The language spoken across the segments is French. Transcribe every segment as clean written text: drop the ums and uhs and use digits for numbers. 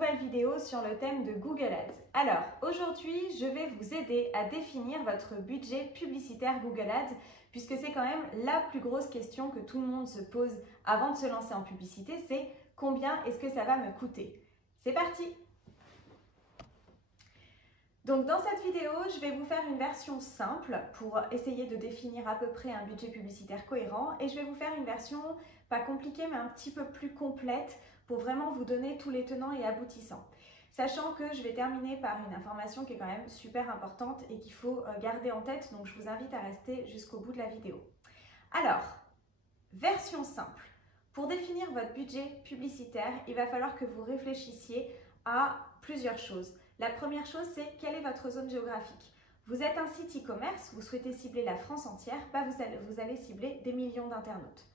nouvelle vidéo sur le thème de Google Ads. Alors, aujourd'hui, je vais vous aider à définir votre budget publicitaire Google Ads puisque c'est quand même la plus grosse question que tout le monde se pose avant de se lancer en publicité, c'est combien est-ce que ça va me coûter? C'est parti! Donc dans cette vidéo, je vais vous faire une version simple pour essayer de définir à peu près un budget publicitaire cohérent et je vais vous faire une version pas compliquée mais un petit peu plus complète pour vraiment vous donner tous les tenants et aboutissants. Sachant que je vais terminer par une information qui est quand même super importante et qu'il faut garder en tête, donc je vous invite à rester jusqu'au bout de la vidéo. Alors, version simple. Pour définir votre budget publicitaire, il va falloir que vous réfléchissiez à plusieurs choses. La première chose, c'est quelle est votre zone géographique. Vous êtes un site e-commerce, vous souhaitez cibler la France entière, vous allez cibler des millions d'internautes.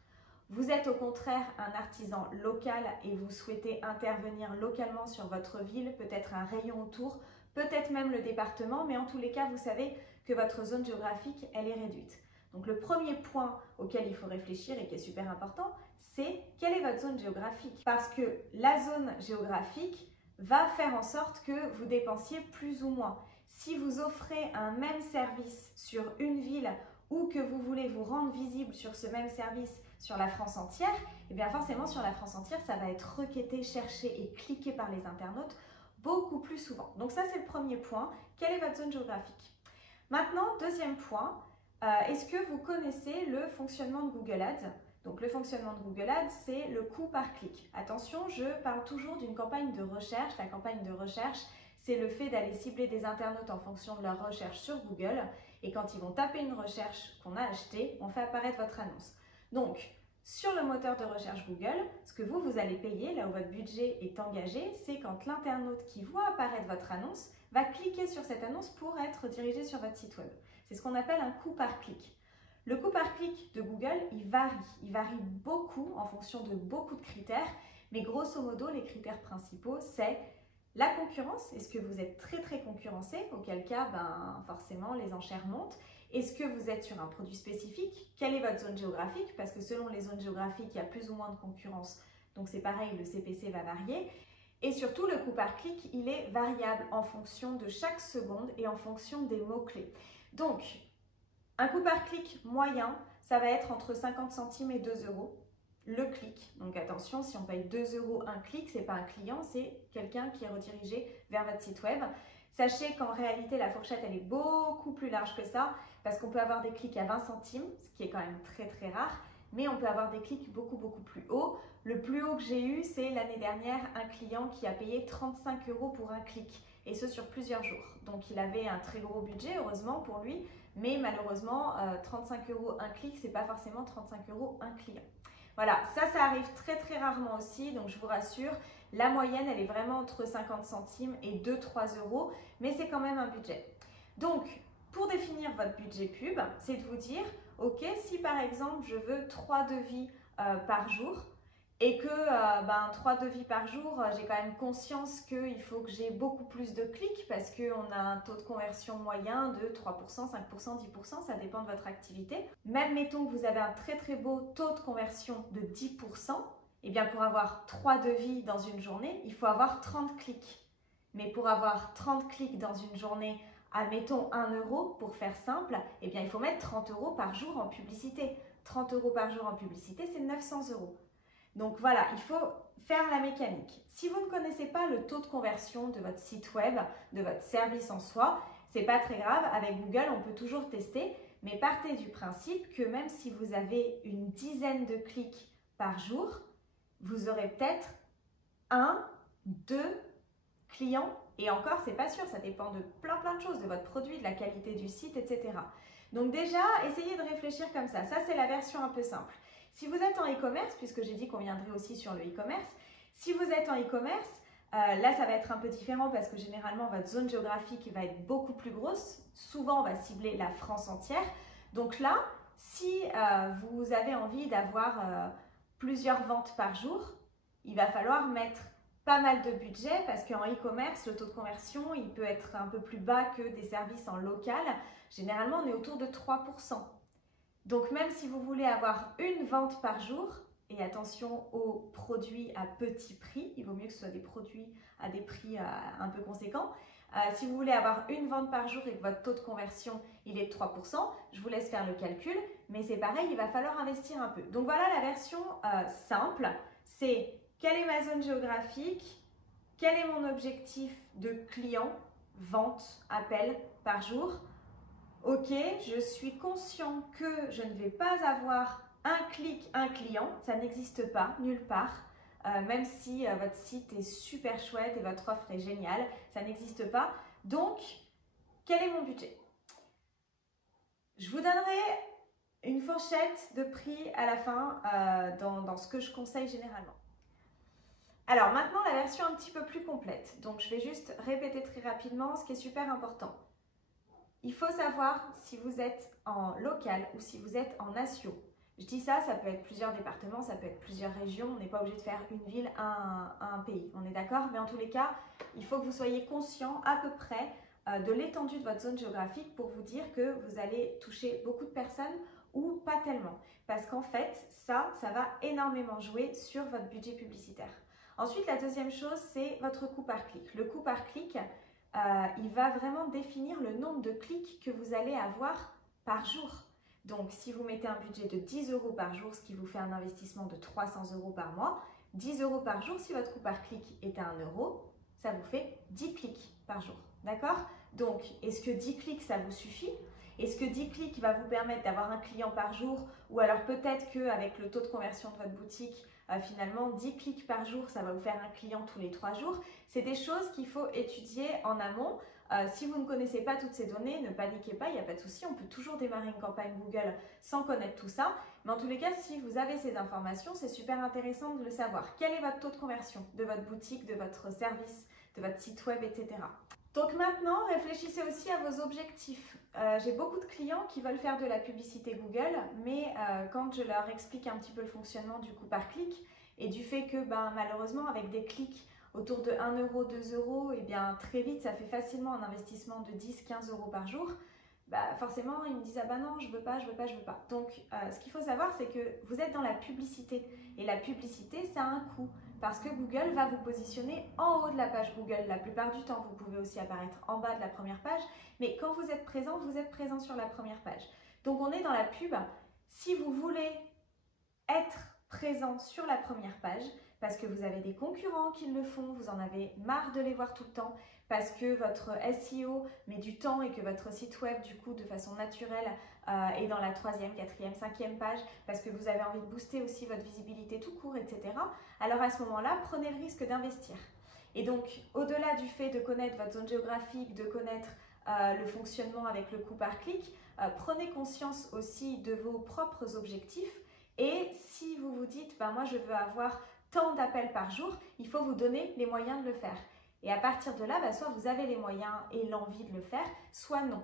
Vous êtes au contraire un artisan local et vous souhaitez intervenir localement sur votre ville, peut-être un rayon autour, peut-être même le département, mais en tous les cas, vous savez que votre zone géographique, elle est réduite. Donc le premier point auquel il faut réfléchir et qui est super important, c'est quelle est votre zone géographique? Parce que la zone géographique va faire en sorte que vous dépensiez plus ou moins. Si vous offrez un même service sur une ville ou que vous voulez vous rendre visible sur ce même service sur la France entière, et bien forcément sur la France entière, ça va être requêté, cherché et cliqué par les internautes beaucoup plus souvent. Donc ça, c'est le premier point. Quelle est votre zone géographique? Maintenant, deuxième point, est-ce que vous connaissez le fonctionnement de Google Ads? Donc le fonctionnement de Google Ads, c'est le coût par clic. Attention, je parle toujours d'une campagne de recherche. La campagne de recherche, c'est le fait d'aller cibler des internautes en fonction de leur recherche sur Google. Et quand ils vont taper une recherche qu'on a achetée, on fait apparaître votre annonce. Donc, sur le moteur de recherche Google, ce que vous allez payer, là où votre budget est engagé, c'est quand l'internaute qui voit apparaître votre annonce va cliquer sur cette annonce pour être dirigé sur votre site web. C'est ce qu'on appelle un coût par clic. Le coût par clic de Google, il varie beaucoup en fonction de beaucoup de critères, mais grosso modo, les critères principaux, c'est la concurrence. Est-ce que vous êtes très concurrencé? Auquel cas, forcément, les enchères montent. Est-ce que vous êtes sur un produit spécifique? Quelle est votre zone géographique? Parce que selon les zones géographiques, il y a plus ou moins de concurrence. Donc c'est pareil, le CPC va varier. Et surtout, le coût par clic, il est variable en fonction de chaque seconde et en fonction des mots-clés. Donc, un coût par clic moyen, ça va être entre 50 centimes et 2 euros le clic. Donc attention, si on paye 2 euros un clic, ce n'est pas un client, c'est quelqu'un qui est redirigé vers votre site web. Sachez qu'en réalité, la fourchette, elle est beaucoup plus large que ça parce qu'on peut avoir des clics à 20 centimes, ce qui est quand même très rare, mais on peut avoir des clics beaucoup plus hauts. Le plus haut que j'ai eu, c'est l'année dernière, un client qui a payé 35 euros pour un clic, et ce sur plusieurs jours. Donc il avait un très gros budget, heureusement pour lui, mais malheureusement, 35 euros un clic, c'est pas forcément 35 euros un client. Voilà, ça arrive très rarement aussi, donc je vous rassure, la moyenne, elle est vraiment entre 50 centimes et 2-3 euros, mais c'est quand même un budget. Donc, pour définir votre budget pub, c'est de vous dire, ok, si par exemple, je veux 3 devis par jour, et que 3 devis par jour, j'ai quand même conscience qu'il faut que j'ai beaucoup plus de clics parce qu'on a un taux de conversion moyen de 3%, 5%, 10%, ça dépend de votre activité. Même mettons que vous avez un très beau taux de conversion de 10%, et bien pour avoir 3 devis dans une journée, il faut avoir 30 clics. Mais pour avoir 30 clics dans une journée, admettons 1 euro pour faire simple, et bien il faut mettre 30 euros par jour en publicité. 30 euros par jour en publicité, c'est 900 euros. Donc voilà, il faut faire la mécanique. Si vous ne connaissez pas le taux de conversion de votre site web, de votre service en soi, c'est pas très grave. Avec Google, on peut toujours tester, mais partez du principe que même si vous avez une dizaine de clics par jour, vous aurez peut-être 1, 2 clients. Et encore, c'est pas sûr, ça dépend de plein de choses, de votre produit, de la qualité du site, etc. Donc déjà, essayez de réfléchir comme ça. Ça, c'est la version un peu simple. Si vous êtes en e-commerce, puisque j'ai dit qu'on viendrait aussi sur le e-commerce, si vous êtes en e-commerce, là ça va être un peu différent parce que généralement votre zone géographique va être beaucoup plus grosse. Souvent on va cibler la France entière. Donc là, si vous avez envie d'avoir plusieurs ventes par jour, il va falloir mettre pas mal de budget parce qu'en e-commerce, le taux de conversion il peut être un peu plus bas que des services en local. Généralement on est autour de 3%. Donc même si vous voulez avoir une vente par jour, et attention aux produits à petit prix. Il vaut mieux que ce soit des produits à des prix un peu conséquents. Si vous voulez avoir une vente par jour et que votre taux de conversion il est de 3%, je vous laisse faire le calcul, mais c'est pareil, il va falloir investir un peu. Donc voilà la version simple, c'est quelle est ma zone géographique, quel est mon objectif de client, vente, appel par jour. Ok, je suis conscient que je ne vais pas avoir un clic, un client, ça n'existe pas nulle part. Même si votre site est super chouette et votre offre est géniale, ça n'existe pas. Donc, quel est mon budget? Je vous donnerai une fourchette de prix à la fin dans ce que je conseille généralement. Alors maintenant, la version un petit peu plus complète. Donc, je vais juste répéter très rapidement ce qui est super important. Il faut savoir si vous êtes en local ou si vous êtes en nation. Je dis ça, ça peut être plusieurs départements, ça peut être plusieurs régions. On n'est pas obligé de faire une ville à un pays, on est d'accord? Mais en tous les cas, il faut que vous soyez conscient à peu près de l'étendue de votre zone géographique pour vous dire que vous allez toucher beaucoup de personnes ou pas tellement. Parce qu'en fait, ça va énormément jouer sur votre budget publicitaire. Ensuite, la deuxième chose, c'est votre coût par clic. Le coût par clic, il va vraiment définir le nombre de clics que vous allez avoir par jour. Donc, si vous mettez un budget de 10 € par jour, ce qui vous fait un investissement de 300 € par mois, 10 € par jour, si votre coût par clic est à 1 €, ça vous fait 10 clics par jour. D'accord? Donc, est-ce que 10 clics, ça vous suffit? Est-ce que 10 clics va vous permettre d'avoir un client par jour? Ou alors peut-être qu'avec le taux de conversion de votre boutique, finalement, 10 clics par jour, ça va vous faire un client tous les 3 jours. C'est des choses qu'il faut étudier en amont. Si vous ne connaissez pas toutes ces données, ne paniquez pas, il n'y a pas de souci. On peut toujours démarrer une campagne Google sans connaître tout ça. Mais en tous les cas, si vous avez ces informations, c'est super intéressant de le savoir. Quel est votre taux de conversion de votre boutique, de votre service, de votre site web, etc. Donc maintenant, réfléchissez aussi à vos objectifs. J'ai beaucoup de clients qui veulent faire de la publicité Google, mais quand je leur explique un petit peu le fonctionnement du coût par clic et du fait que malheureusement avec des clics autour de 1 €, 2 €, et bien très vite ça fait facilement un investissement de 10, 15 € par jour, forcément ils me disent ah non, je veux pas. Donc ce qu'il faut savoir, c'est que vous êtes dans la publicité et la publicité ça a un coût. Parce que Google va vous positionner en haut de la page Google la plupart du temps. Vous pouvez aussi apparaître en bas de la première page, mais quand vous êtes présent sur la première page. Donc on est dans la pub. Si vous voulez être présent sur la première page, parce que vous avez des concurrents qui le font, vous en avez marre de les voir tout le temps, parce que votre SEO met du temps et que votre site web, du coup, de façon naturelle, est dans la 3e, 4e, 5e page, parce que vous avez envie de booster aussi votre visibilité tout court, etc. Alors à ce moment-là, prenez le risque d'investir. Et donc, au-delà du fait de connaître votre zone géographique, de connaître le fonctionnement avec le coût par clic, prenez conscience aussi de vos propres objectifs. Et si vous vous dites, moi je veux avoir tant d'appels par jour, il faut vous donner les moyens de le faire. Et à partir de là, soit vous avez les moyens et l'envie de le faire, soit non.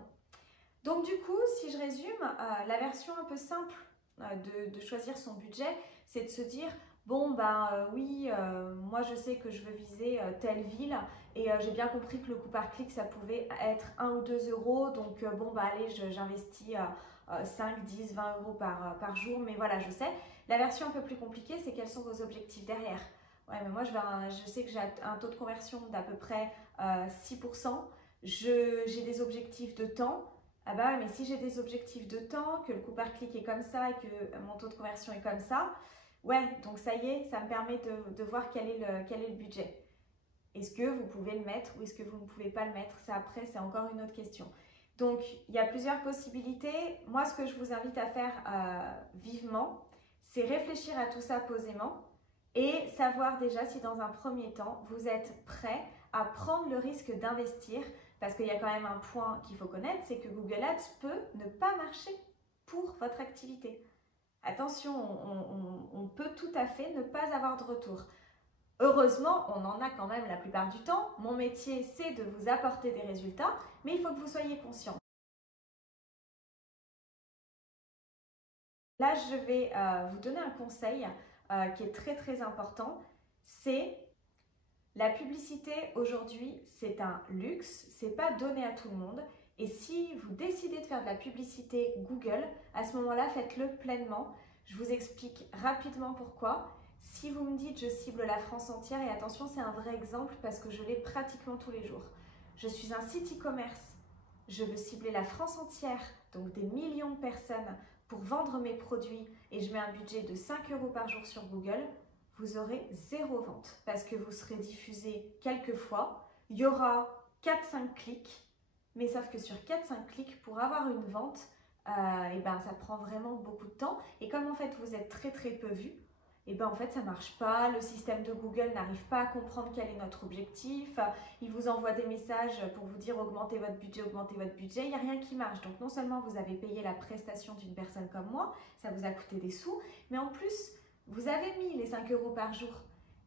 Donc du coup, si je résume, la version un peu simple de choisir son budget, c'est de se dire, oui, moi je sais que je veux viser telle ville et j'ai bien compris que le coût par clic, ça pouvait être 1 ou 2 €, donc allez, j'investis 5, 10, 20 € par jour, mais voilà, je sais. La version un peu plus compliquée, c'est quels sont vos objectifs derrière. Ouais, mais moi, je sais que j'ai un taux de conversion d'à peu près 6%. J'ai des objectifs de temps. Ah bah ouais, mais si j'ai des objectifs de temps, que le coût par clic est comme ça et que mon taux de conversion est comme ça, ouais, donc ça y est, ça me permet de voir quel est le budget. Est-ce que vous pouvez le mettre ou est-ce que vous ne pouvez pas le mettre? Ça, après, c'est encore une autre question. Donc, il y a plusieurs possibilités. Moi, ce que je vous invite à faire vivement, c'est réfléchir à tout ça posément et savoir déjà si dans un premier temps, vous êtes prêt à prendre le risque d'investir, parce qu'il y a quand même un point qu'il faut connaître, c'est que Google Ads peut ne pas marcher pour votre activité. Attention, on peut tout à fait ne pas avoir de retour. Heureusement, on en a quand même la plupart du temps. Mon métier, c'est de vous apporter des résultats, mais il faut que vous soyez conscient. Là, je vais vous donner un conseil qui est très très important. C'est la publicité aujourd'hui, c'est un luxe, c'est pas donné à tout le monde. Et si vous décidez de faire de la publicité Google, à ce moment-là, faites-le pleinement. Je vous explique rapidement pourquoi. Si vous me dites je cible la France entière, et attention, c'est un vrai exemple parce que je l'ai pratiquement tous les jours. Je suis un site e-commerce, je veux cibler la France entière, donc des millions de personnes pour vendre mes produits et je mets un budget de 5 € par jour sur Google, vous aurez 0 vente parce que vous serez diffusé quelques fois. Il y aura 4-5 clics, mais sauf que sur 4-5 clics, pour avoir une vente, ça prend vraiment beaucoup de temps. Et comme en fait vous êtes très peu vu, en fait ça marche pas, le système de Google n'arrive pas à comprendre quel est notre objectif, il vous envoie des messages pour vous dire augmentez votre budget, il n'y a rien qui marche. Donc non seulement vous avez payé la prestation d'une personne comme moi, ça vous a coûté des sous, mais en plus vous avez mis les 5 € par jour.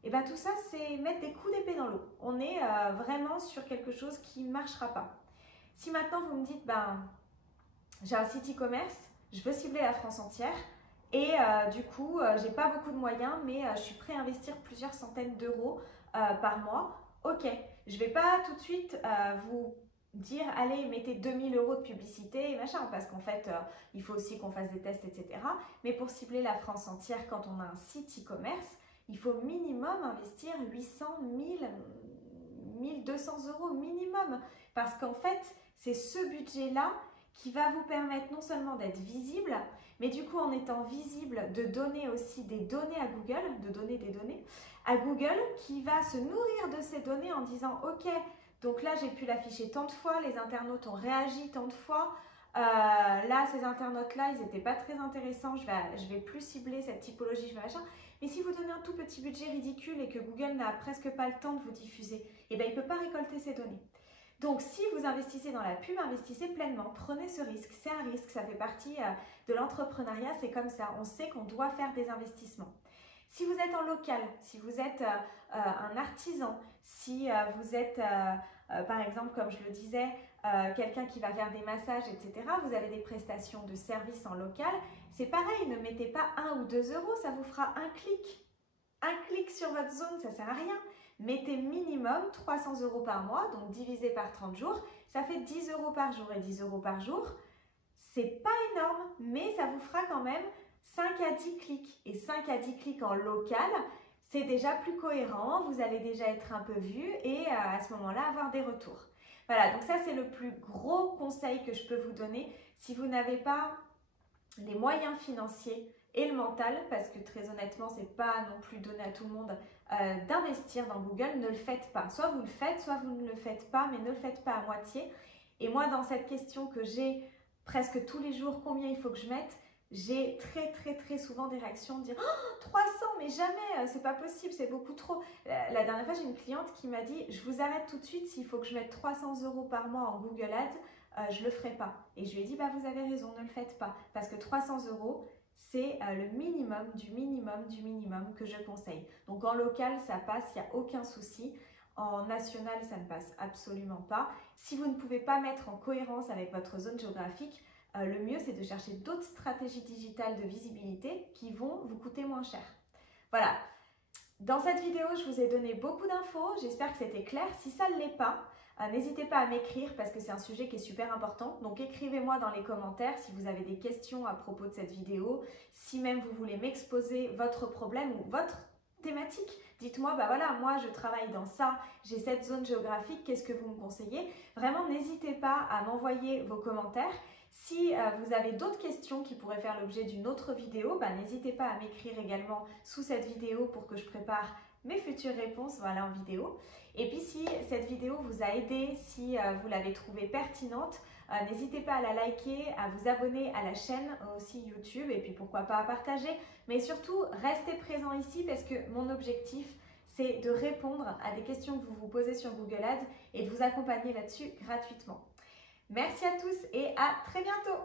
Tout ça c'est mettre des coups d'épée dans l'eau. On est vraiment sur quelque chose qui ne marchera pas. Si maintenant vous me dites j'ai un site e-commerce, je veux cibler la France entière, et du coup, j'ai pas beaucoup de moyens, mais je suis prêt à investir plusieurs centaines d'euros par mois. Ok, je vais pas tout de suite vous dire, allez, mettez 2000 € de publicité et machin, parce qu'en fait, il faut aussi qu'on fasse des tests, etc. Mais pour cibler la France entière, quand on a un site e-commerce, il faut minimum investir 800, 1000, 1200 € minimum. Parce qu'en fait, c'est ce budget-là qui va vous permettre non seulement d'être visible, mais du coup en étant visible, de donner aussi des données à Google, de donner des données à Google qui va se nourrir de ces données en disant ok, donc là j'ai pu l'afficher tant de fois, les internautes ont réagi tant de fois, là ces internautes-là ils n'étaient pas très intéressants, je vais plus cibler cette typologie, je vais machin. Mais si vous donnez un tout petit budget ridicule et que Google n'a presque pas le temps de vous diffuser, il ne peut pas récolter ces données. Donc, si vous investissez dans la pub, investissez pleinement, prenez ce risque. C'est un risque, ça fait partie de l'entrepreneuriat, c'est comme ça. On sait qu'on doit faire des investissements. Si vous êtes en local, si vous êtes un artisan, si vous êtes, par exemple, comme je le disais, quelqu'un qui va faire des massages, etc., vous avez des prestations de services en local, c'est pareil, ne mettez pas 1 ou 2 €, ça vous fera un clic. Un clic sur votre zone, ça ne sert à rien. Mettez minimum 300 € par mois, donc divisé par 30 jours, ça fait 10 € par jour. Et 10 € par jour, c'est pas énorme, mais ça vous fera quand même 5 à 10 clics. Et 5 à 10 clics en local, c'est déjà plus cohérent, vous allez déjà être un peu vu et à ce moment-là avoir des retours. Voilà, donc ça c'est le plus gros conseil que je peux vous donner si vous n'avez pas les moyens financiers et le mental, parce que très honnêtement, c'est pas non plus donné à tout le monde d'investir dans Google, ne le faites pas. Soit vous le faites, soit vous ne le faites pas, mais ne le faites pas à moitié. Et moi, dans cette question que j'ai presque tous les jours, combien il faut que je mette, j'ai très souvent des réactions de dire oh, 300, mais jamais, c'est pas possible, c'est beaucoup trop. La dernière fois, j'ai une cliente qui m'a dit je vous arrête tout de suite, s'il faut que je mette 300 € par mois en Google Ads, je le ferai pas. Et je lui ai dit vous avez raison, ne le faites pas, parce que 300 €, c'est le minimum du minimum que je conseille. Donc en local, ça passe, il n'y a aucun souci. En national, ça ne passe absolument pas. Si vous ne pouvez pas mettre en cohérence avec votre zone géographique, le mieux c'est de chercher d'autres stratégies digitales de visibilité qui vont vous coûter moins cher. Voilà. Dans cette vidéo, je vous ai donné beaucoup d'infos. J'espère que c'était clair. Si ça ne l'est pas, n'hésitez pas à m'écrire parce que c'est un sujet qui est super important. Donc écrivez-moi dans les commentaires si vous avez des questions à propos de cette vidéo, si même vous voulez m'exposer votre problème ou votre thématique. Dites-moi, voilà, moi je travaille dans ça, j'ai cette zone géographique, qu'est-ce que vous me conseillez? Vraiment, n'hésitez pas à m'envoyer vos commentaires. Si vous avez d'autres questions qui pourraient faire l'objet d'une autre vidéo, n'hésitez pas à m'écrire également sous cette vidéo pour que je prépare mes futures réponses en vidéo. Et puis si cette vidéo vous a aidé, si vous l'avez trouvée pertinente, n'hésitez pas à la liker, à vous abonner à la chaîne aussi YouTube et puis pourquoi pas à partager. Mais surtout, restez présent ici parce que mon objectif, c'est de répondre à des questions que vous vous posez sur Google Ads et de vous accompagner là-dessus gratuitement. Merci à tous et à très bientôt!